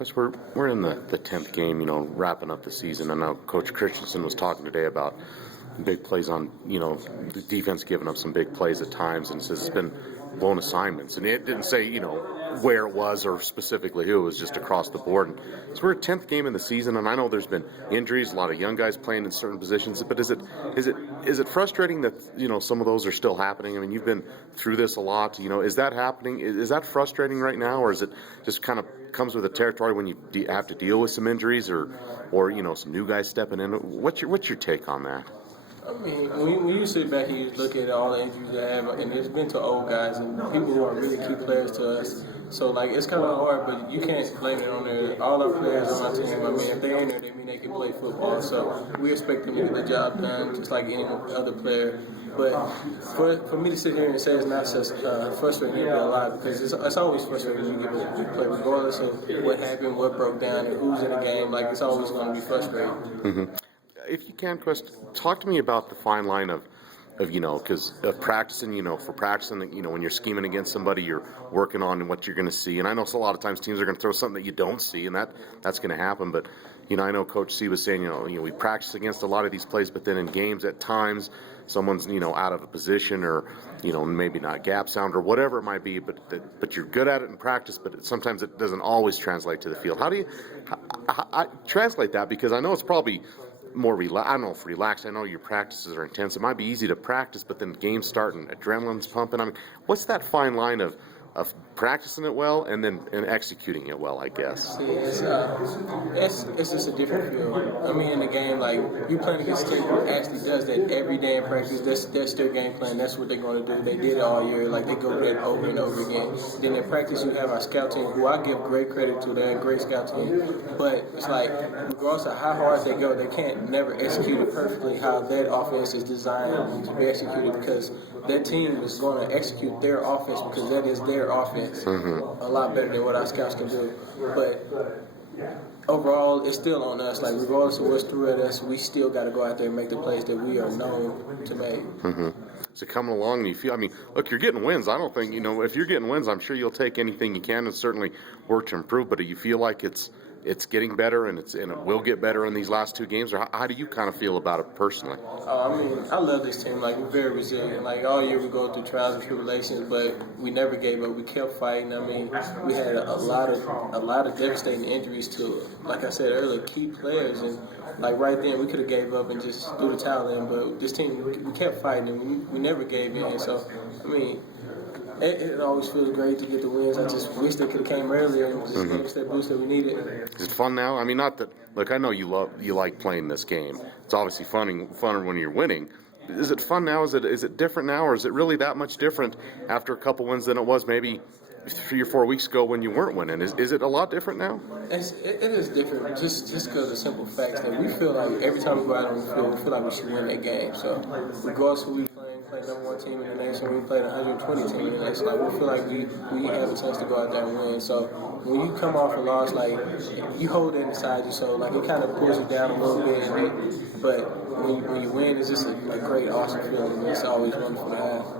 Chris, we're in the 10th game, wrapping up the season. I know Coach Christensen was talking today about big plays on, the defense giving up some big plays at times, and says it's been blown assignments. And it didn't say, where it was or specifically who. It was just across the board. And so we're 10th game in the season, and I know there's been injuries, a lot of young guys playing in certain positions. But is it frustrating that some of those are still happening? I mean, you've been through this a lot. Is that happening? Is that frustrating right now, or is it just kind of comes with the territory when you have to deal with some injuries or some new guys stepping in? What's your take on that? I mean, when you sit back and you look at all the injuries they have, and it's been to old guys and people who are really key players to us. So, it's kind of hard, but you can't blame it on all our players on my team. I mean, if they're in there, they mean they can play football. So we expect them to get the job done just like any other player. But for me to sit here and say it's not such frustrating, it'd be a lot, because it's always frustrating when you get a play, regardless of what happened, what broke down, and who's in the game. It's always going to be frustrating. Mm-hmm. If you can, Chris, talk to me about the fine line of practicing, for practicing, when you're scheming against somebody, you're working on what you're going to see. And I know a lot of times teams are going to throw something that you don't see, and that's going to happen. But, I know Coach C was saying, we practice against a lot of these plays, but then in games at times someone's, out of a position or, maybe not gap sound or whatever it might be, but you're good at it in practice, but sometimes it doesn't always translate to the field. How do you translate that? Because I know it's probably more relaxed. I don't know if relaxed. I know your practices are intense. It might be easy to practice, but then games start and adrenaline's pumping. I mean, what's that fine line of practicing it well and executing it well, I guess? It's just a different feel. I mean, in the game, you playing against a team who actually does that every day in practice. That's their game plan. That's what they're going to do. They did it all year. They go over that over and over again. Then in practice, you have our scout team, who I give great credit to. They're a great scout team. But it's regardless of how hard they go, they can't never execute it perfectly how that offense is designed to be executed, because that team is going to execute their offense because that is their offense a lot better than what our scouts can do. But overall, it's still on us. Regardless of what's through at us, we still got to go out there and make the plays that we are known to make. Mm-hmm. So coming along, and you feel, look, you're getting wins. I don't think, if you're getting wins, I'm sure you'll take anything you can and certainly work to improve. But do you feel like it's getting better and it will get better in these last two games? Or how do you kind of feel about it personally? I love this team. We're very resilient. All year we go through trials and tribulations, but we never gave up. We kept fighting. We had a lot of devastating injuries to, like I said earlier, key players. And right then we could have gave up and just threw the towel in. But this team, we kept fighting and we never gave in. So, it always feels great to get the wins. I just wish they could have came earlier and just gave us that boost that we needed. Is it fun now? Not that. Look, I know you like playing this game. It's obviously fun when you're winning. Is it fun now? Is it different now, or is it really that much different after a couple wins than it was maybe 3 or 4 weeks ago when you weren't winning? Is it a lot different now? It is different, just because of the simple facts that we feel like every time we go out on the field, we feel like we should win that game. So regardless of who we play number one team in the nation, we played 120 team in the nation. We feel like we have a chance to go out there and win. So when you come off a loss, you hold it inside you. So it kind of pulls you down a little bit. But when you win, it's just a great, awesome feeling. It's always wonderful to have.